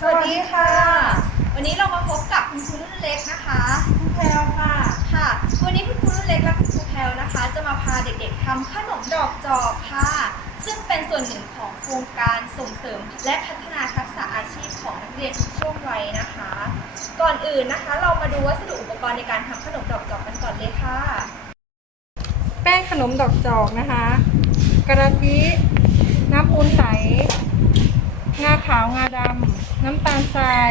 สวัสดีค่ะ วันนี้เรามาพบกับคุณครูรุ่นเล็กนะคะคุณแพลวค่ะ ค่ะ วันนี้คุณครูรุ่นเล็กและคุณครูแพลวนะคะ จะมาพาเด็กๆทำขนมดอกจอกค่ะ ซึ่งเป็นส่วนหนึ่งของโครงการส่งเสริม และพัฒนาทักษะอาชีพของนักเรียนทุกช่วงวัยนะคะ ก่อนอื่นนะคะ เรามาดูวัสดุอุปกรณ์ในการทำขนมดอกจอกกันก่อนเลยค่ะ แป้งขนมดอกจอกนะคะ กระทิ น้ำปูนใส งาขาวงาดำน้ำตาลทราย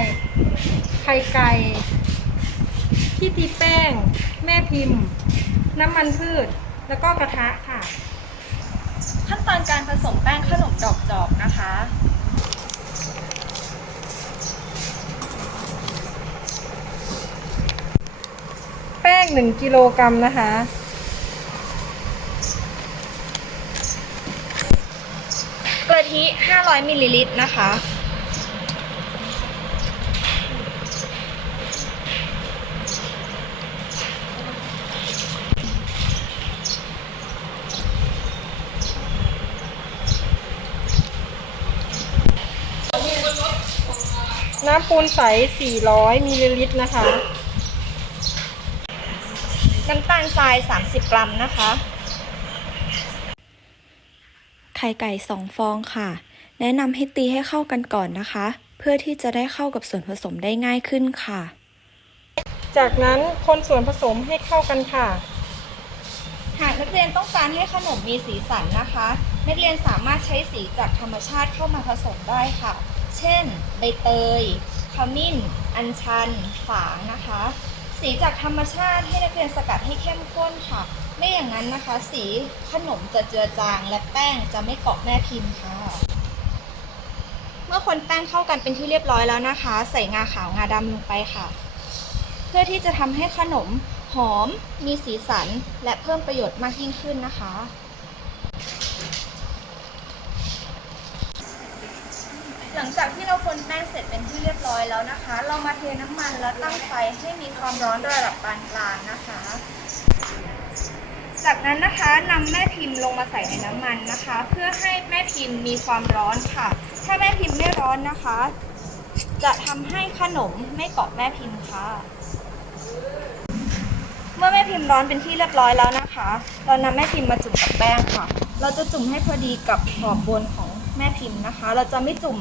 ไข่ไก่ขี้ตีแป้ง แม่พิมพ์ น้ำมันพืช แล้วก็กระทะค่ะ ขั้นตอนการผสมแป้งขนมดอกจอกนะคะ แป้ง 1กิโลกรัมนะคะกะทิ 500มิลลิลิตรนะคะ น้ำปูนใส 400มิลลิลิตรนะคะ น้ำตาลทราย 30 กรัมนะคะ ไข่ไก่สองฟองค่ะ แนะนำให้ตีให้เข้ากันก่อนนะคะ เพื่อที่จะได้เข้ากับส่วนผสมได้ง่ายขึ้นค่ะ จากนั้นคนส่วนผสมให้เข้ากันค่ะหากนักเรียนต้องการให้ขนมมีสีสันนะคะ นักเรียนสามารถใช้สีจากธรรมชาติเข้ามาผสมได้ค่ะ เช่น ใบเตย ขมิ้น อัญชัน ฝางนะคะ สีจากธรรมชาติให้นักเรียนสกัดให้เข้มข้นค่ะ ไม่อย่างนั้นนะคะ สีขนมจะเจือจาง และแป้งจะไม่เกาะแม่พิมพ์ค่ะ เมื่อคนแป้งเข้ากันเป็นที่เรียบร้อยแล้วนะคะ ใส่งาขาวงาดำลงไปค่ะ เพื่อที่จะทำให้ขนมหอม มีสีสัน และเพิ่มประโยชน์มากยิ่งขึ้นนะคะ หลั งจากที่เราคนแป้งเสร็จเป็นที่เรียบร้อยแล้วนะคะ เรามาเทน้ำมันแล้วตั้งไฟให้มีความร้อนระดับปานกลางนะคะ จากนั้นนะคะนำแม่พิมพ์ลงมาใส่ในน้ำมันนะคะ เพื่อให้แม่พิมพ์มีความร้อนค่ะ ถ้าแม่พิมพ์ไม่ร้อนนะคะ จะทำให้ขนมไม่เกาะแม่พิมพ์ค่ะ เมื่อแม่พิมพ์ร้อนเป็นที่เรียบร้อยแล้วนะคะ เรานำแม่พิมพ์มาจุ่มกับแป้งค่ะ เราจะจุ่มให้พอดีกับขอบบนของแม่พิมพ์นะคะ เราจะไม่จุ่ม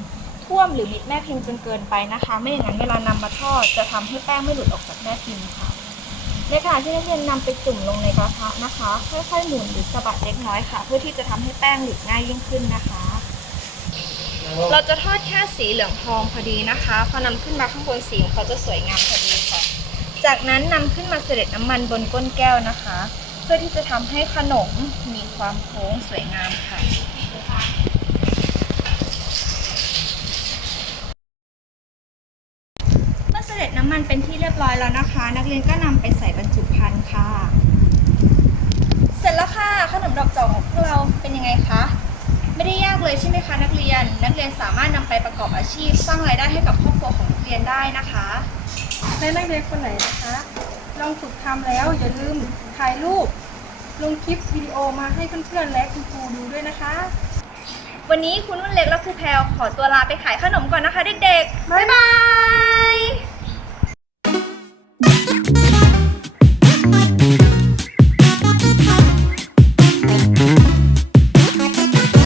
ท่วมหรือมิดแม่พิมพ์จนเกินไปนะคะ ไม่อย่างนั้นเวลานำมาทอดจะทำให้แป้งไม่หลุดออกจากแม่พิมพ์ค่ะในขณะที่นักเรียนนำไปจุ่มลงในกระทะนะคะ ค่อยๆหมุนหรือสะบัดเล็กน้อยค่ะ เพื่อที่จะทำให้แป้งหลุดง่ายยิ่งขึ้นนะคะ เราจะทอดแค่สีเหลืองทองพอดีนะคะพอนำขึ้นมาข้างบนสีของเขาจะสวยงามพอดีค่ะ จากนั้นนำขึ้นมาเสด็จน้ำมันบนก้นแก้วนะคะ เพื่อที่จะทำให้ขนมมีความโค้งสวยงามค่ะ เมื่อเสด็จน้ำมันเป็นที่เรียบร้อยแล้วนะคะ นักเรียนก็นำไปใส่บรรจุภัณฑ์ค่ะ เสร็จแล้วค่ะขนมดอกจอกของพวกเราเป็นยังไงคะไม่ได้ยากเลยใช่ไหมคะนักเรียน นักเรียนสามารถนำไปประกอบอาชีพ สร้างรายได้ให้กับครอบครัวของนักเรียนได้นะคะและนักเรียนคนไหนนะคะ ลองฝึกทำแล้วอย่าลืมถ่ายรูปลงคลิปวิดีโอมาให้เพื่อนๆและคุณครูดูด้วยนะคะ วันนี้คุณนุ่นเล็กและครูแพลวขอตัวลาไปขายขนมก่อนนะคะเด็กๆบ๊ายบาย